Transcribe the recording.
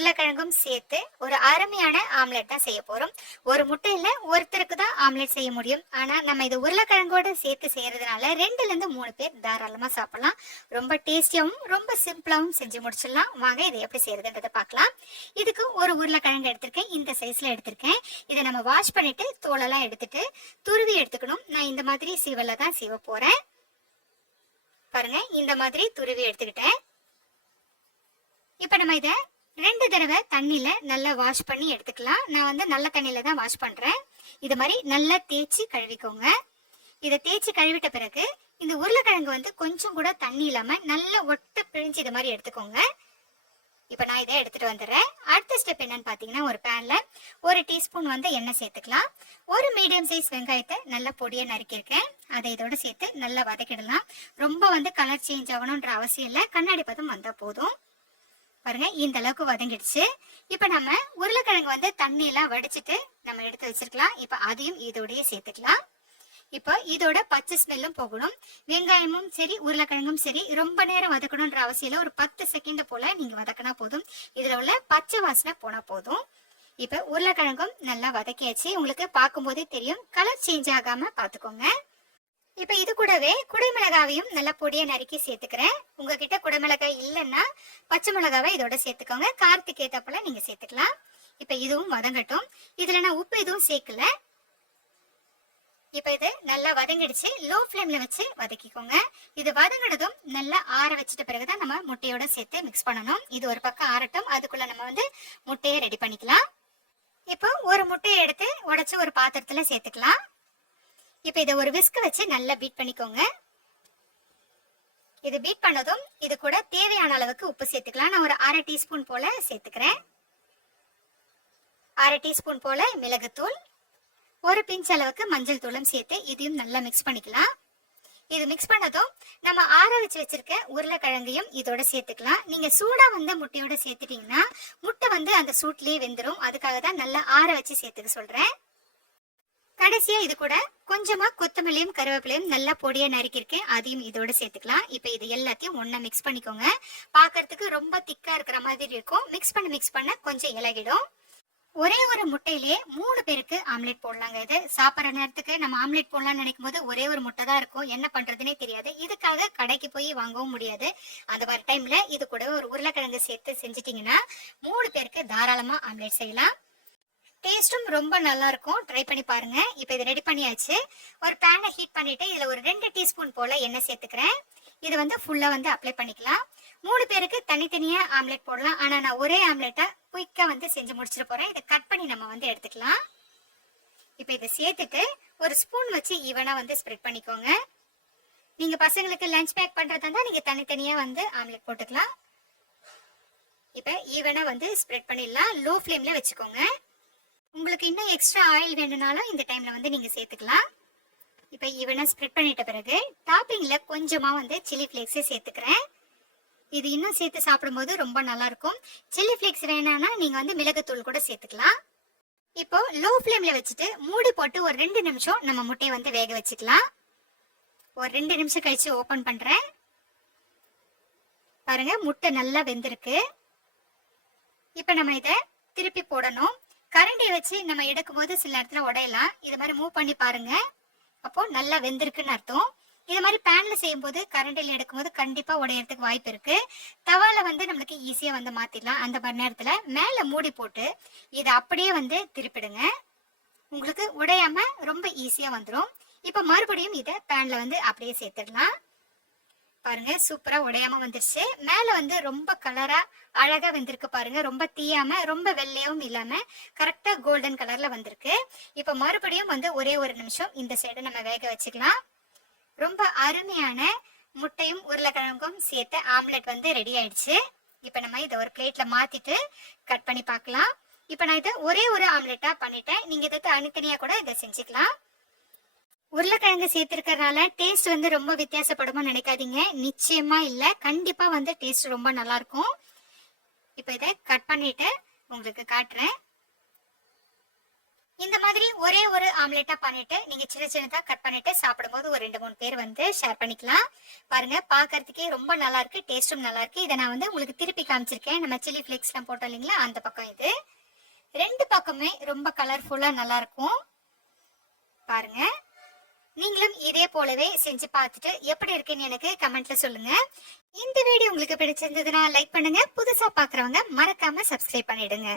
உருளைக்கிழங்கும் சேர்த்து ஒரு அருமையான ஆம்லெட் தான் செய்ய போறோம். ஒரு முட்டையில ஒருத்தருக்கு தான் ஆம்லெட் செய்ய முடியும். ஆனா நம்ம இது உருளைக்கிழங்கோட சேர்த்து செய்யறதுனால 2ல இருந்து 3 பேர் தாராளமா சாப்பிடலாம். ரொம்ப டேஸ்டியாவும் ரொம்ப சிம்பிளாவும் செஞ்சு முடிச்சிடலாம். வாங்க இதை எப்படி செய்யறதுன்றதை பார்க்கலாம். இதுக்கு ஒரு உருளைக்கிழங்கு எடுத்திருக்கேன். இந்த சைஸ்ல எடுத்திருக்கேன். இதை நம்ம வாஷ் பண்ணிட்டு தோலெல்லாம் எடுத்துட்டு துருவி எடுத்துக்கணும். நான் இந்த மாதிரி சீவல்ல தான் சீவ போறேன். பாருங்க, இந்த மாதிரி துருவி எடுத்துக்கிட்டேன். இப்ப நம்ம இதை 2 தடவை தண்ணியில நல்லா வாஷ் பண்ணி எடுத்துக்கலாம். நான் வந்து நல்ல தண்ணியில தான் வாஷ் பண்றேன். இது மாதிரி நல்லா தேய்ச்சி கழுவிக்கோங்க. இதை தேய்ச்சி கழுவிட்ட பிறகு இந்த உருளைக்கிழங்கு வந்து கொஞ்சம் கூட தண்ணி இல்லாம நல்லா ஒட்ட பிழிஞ்சு இது மாதிரி எடுத்துக்கோங்க. இப்ப நான் இதை எடுத்துட்டு வந்துடுறேன். அடுத்த ஸ்டெப் என்னன்னு பாத்தீங்கன்னா, ஒரு பேன்ல 1 டீஸ்பூன் வந்து எண்ணெய் சேர்த்துக்கலாம். ஒரு மீடியம் சைஸ் வெங்காயத்தை நல்லா பொடியா நறுக்கியிருக்கேன். அதை இதோட சேர்த்து நல்லா வதக்கிடலாம். ரொம்ப வந்து கலர் சேஞ்ச் ஆகணும்ன்ற அவசியம் இல்லை. கண்ணாடி பதம் வந்தா போதும். பாருங்க, இந்த அளவுக்கு வதங்கிடுச்சு. இப்ப நம்ம உருளைக்கிழங்கு வந்து தண்ணி எல்லாம் வடிச்சிட்டு நம்ம எடுத்து வச்சிருக்கலாம். இப்ப அதையும் இதோடய சேர்த்துக்கலாம். இப்போ இதோட பச்சை ஸ்மெல்லும் போகணும். வெங்காயமும் சரி உருளைக்கிழங்கும் சரி ரொம்ப நேரம் வதக்கணும்ன்ற அவசியம் இல்லை. ஒரு 10 செகண்ட் போல நீங்க வதக்கினா போதும். இதுல உள்ள பச்சை வாசனை போனா போதும். இப்ப உருளைக்கிழங்கும் நல்லா வதக்கியாச்சு. உங்களுக்கு பார்க்கும் போதே தெரியும், கலர் சேஞ்ச் ஆகாம பாத்துக்கோங்க. இப்ப இது கூடவே குடைமிளகாவையும் நல்லா பொடியா நறுக்கி சேர்த்துக்கிறேன். உங்ககிட்ட குடைமிளகாய் இல்லைன்னா பச்சை மிளகாவை இதோட சேர்த்துக்கோங்க. காரத்துக்கு ஏத்தப்பல நீங்க சேர்த்துக்கலாம். இப்ப இதுவும் வதங்கட்டும். இதுல நான் உப்பு எதுவும் சேர்க்கல. இப்ப இது நல்லா வதங்கிடுச்சு. லோ ஃப்ளேம்ல வச்சு வதக்கிக்கோங்க. இது வதங்கினதும் நல்லா ஆற வச்சிட்ட பிறகுதான் நம்ம முட்டையோட சேர்த்து மிக்ஸ் பண்ணணும். இது ஒரு பக்கம் ஆறட்டும். அதுக்குள்ள நம்ம வந்து முட்டையை ரெடி பண்ணிக்கலாம். இப்போ ஒரு முட்டையை எடுத்து உடைச்சு ஒரு பாத்திரத்துல சேர்த்துக்கலாம். இப்ப இதை ஒரு விஸ்க் வச்சு நல்லா பீட் பண்ணிக்கோங்க. இது பீட் பண்ணதும் இது கூட தேவையான அளவுக்கு உப்பு சேர்த்துக்கலாம். நான் ஒரு 1/2 டீஸ்பூன் போல சேர்த்துக்கிறேன். 1/2 டீஸ்பூன் போல மிளகுத்தூள், ஒரு பிஞ்ச் அளவுக்கு மஞ்சள் தூளும் சேர்த்து இதையும் நல்லா மிக்ஸ் பண்ணிக்கலாம். இது மிக்ஸ் பண்ணதும் நம்ம ஆற வச்சு வச்சிருக்க உருளைக்கிழங்கையும் இதோட சேர்த்துக்கலாம். நீங்க சூடா வந்து முட்டையோட சேர்த்துட்டீங்கன்னா முட்டை வந்து அந்த சூட்லயே வெந்துடும். அதுக்காக தான் நல்லா ஆற வச்சு சேர்த்துக்க சொல்றேன். கடைசியா இது கூட கொஞ்சமா கொத்தமல்லியும் கருவேப்பிலையும் நல்லா பொடியா நறுக்கிருக்கேன். அதையும் இதோட சேர்த்துக்கலாம். இப்ப இது எல்லாத்தையும் ஒண்ணா மிக்ஸ் பண்ணிக்கோங்க. பாக்குறதுக்கு ரொம்ப திக்கா இருக்கிற மாதிரி இருக்கும். மிக்ஸ் பண்ண கொஞ்சம் இலகிடும். ஒரே ஒரு முட்டையிலே 3 பேருக்கு ஆம்லெட் போடலாங்க. இது சாப்பிட்ற நேரத்துக்கு நம்ம ஆம்லெட் போடலாம்னு நினைக்கும் போது ஒரே ஒரு முட்டை தான் இருக்கும். என்ன பண்றதுன்னே தெரியாது. இதுக்காக கடைக்கு போய் வாங்கவும் முடியாது. அந்த மாதிரி டைம்ல இது கூட ஒரு உருளைக்கிழங்கு சேர்த்து செஞ்சிட்டீங்கன்னா 3 பேருக்கு தாராளமா ஆம்லெட் செய்யலாம். டேஸ்டும் ரொம்ப நல்லா இருக்கும். ட்ரை பண்ணி பாருங்க. இப்போ இது ரெடி பண்ணியாச்சு. ஒரு பேனை ஹீட் பண்ணிட்டு இதுல ஒரு 2 டீஸ்பூன் போல எண்ணெய் சேர்த்துக்கிறேன். இது வந்து ஃபுல்லா வந்து அப்ளை பண்ணிக்கலாம். 3 பேருக்கு தனித்தனியா ஆம்லெட் போடலாம். ஆனா நான் ஒரே ஆம்லெட்டா குயிக்கா வந்து செஞ்சு முடிச்சிட்டு போறேன். இதை கட் பண்ணி நம்ம வந்து எடுத்துக்கலாம். இப்போ இதை சேர்த்துட்டு ஒரு ஸ்பூன் வச்சு ஈவனா வந்து ஸ்ப்ரெட் பண்ணிக்கோங்க. நீங்க பசங்களுக்கு லஞ்ச் பேக் பண்றதா இருந்தா நீங்க தனித்தனியா வந்து ஆம்லெட் போட்டுக்கலாம். இப்போ ஈவனா வந்து ஸ்ப்ரெட் பண்ணிடலாம். லோ ஃப்ளேம்ல வச்சுக்கோங்க. உங்களுக்கு இன்னும் எக்ஸ்ட்ரா ஆயில் வேணும்னாலும் இந்த டைம்ல வந்து நீங்க சேர்த்துக்கலாம். இப்போ ஈவனா ஸ்ப்ரெட் பண்ணிட்ட பிறகு டாப்பிங்ல கொஞ்சமா வந்து சில்லி ஃபிளேக்ஸ் சேர்த்துக்கிறேன். இது இன்னும் சேர்த்து சாப்பிடும்போது ரொம்ப நல்லா இருக்கும். சில்லி ஃபிளேக்ஸ் வேணாம்னா நீங்க வந்து மிளகுத்தூள் கூட சேர்த்துக்கலாம். இப்போ லோ ஃப்ளேம்ல வச்சுட்டு மூடி போட்டு ஒரு 2 நிமிஷம் நம்ம முட்டையை வந்து வேக வச்சுக்கலாம். ஒரு 2 நிமிஷம் கழிச்சு ஓபன் பண்றேன். பாருங்க, முட்டை நல்லா வெந்திருக்கு. இப்போ நம்ம இதை திருப்பி போடணும். கரண்டியை வச்சு நம்ம எடுக்கும் போது சில இடத்துல உடையலாம். இது மாதிரி மூவ் பண்ணி பாருங்க. அப்போ நல்லா வெந்திருக்குன்னு அர்த்தம். இது மாதிரி பேன்ல செய்யும் போது கரண்டில எடுக்கும் போது கண்டிப்பா உடையறதுக்கு வாய்ப்பு இருக்கு. தவால வந்து நம்மளுக்கு ஈஸியா வந்து மாத்திடலாம். அந்த மாதிரி நேரத்துல மேல மூடி போட்டு இதை அப்படியே வந்து திருப்பிடுங்க. உங்களுக்கு உடையாம ரொம்ப ஈஸியா வந்துடும். இப்ப மறுபடியும் இதை பேன்ல வந்து அப்படியே சேர்த்துடலாம். பாருங்க, சூப்பரா உடையாம வந்துருச்சு. மேல வந்து ரொம்ப கலரா அழகா வெந்திருக்கு. பாருங்க, ரொம்ப தீயாம ரொம்ப வெள்ளையாவும் இல்லாம கரெக்டா கோல்டன் கலர்ல வந்திருக்கு. இப்ப மறுபடியும் வந்து ஒரே ஒரு நிமிஷம் இந்த சைடு நம்ம வேக வச்சுக்கலாம். ரொம்ப அருமையான முட்டையும் உருளைக்கிழங்கும் சேர்த்து ஆம்லெட் வந்து ரெடி ஆயிடுச்சு. இப்ப நம்ம இதை ஒரு பிளேட்ல மாத்திட்டு கட் பண்ணி பார்க்கலாம். இப்ப நான் இதை ஒரே ஒரு ஆம்லெட்டா பண்ணிட்டேன். நீங்க இதை தனித்தனியா கூட இதை செஞ்சுக்கலாம். உருளைக்கிழங்கு சேர்த்திருக்கிறதுனால டேஸ்ட் வந்து ரொம்ப வித்தியாசப்படுமோ நினைக்காதீங்க. நிச்சயமா இல்ல, கண்டிப்பா வந்து டேஸ்ட் ரொம்ப நல்லா இருக்கும். இப்ப இதை கட் பண்ணிட்டு உங்களுக்கு காட்டுறேன். இந்த மாதிரி ஒரே ஒரு ஆம்லெட்டா பண்ணிட்டு நீங்க சின்ன சின்னதா கட் பண்ணிட்டு சாப்பிடும்போது ஒரு 2-3 பேர் வந்து ஷேர் பண்ணிக்கலாம். பாருங்க பார்க்கறதுக்கே ரொம்ப நல்லா இருக்கு, டேஸ்டும் நல்லா இருக்கு. இதை நான் வந்து உங்களுக்கு திருப்பி காமிச்சிருக்கேன். நம்ம சில்லி ஃபிளேக்ஸ் எல்லாம் போட்டோம் இல்லைங்களா, அந்த பக்கம் இது. ரெண்டு பக்கமே ரொம்ப கலர்ஃபுல்லா நல்லா இருக்கும். பாருங்க, நீங்களும் இதே போலவே செஞ்சு பார்த்துட்டு எப்படி இருக்குன்னு எனக்கு கமெண்ட்ல சொல்லுங்க. இந்த வீடியோ உங்களுக்கு பிடிச்சிருந்ததுன்னா லைக் பண்ணுங்க. புதுசா பாக்குறவங்க மறக்காம சப்ஸ்கிரைப் பண்ணிடுங்க.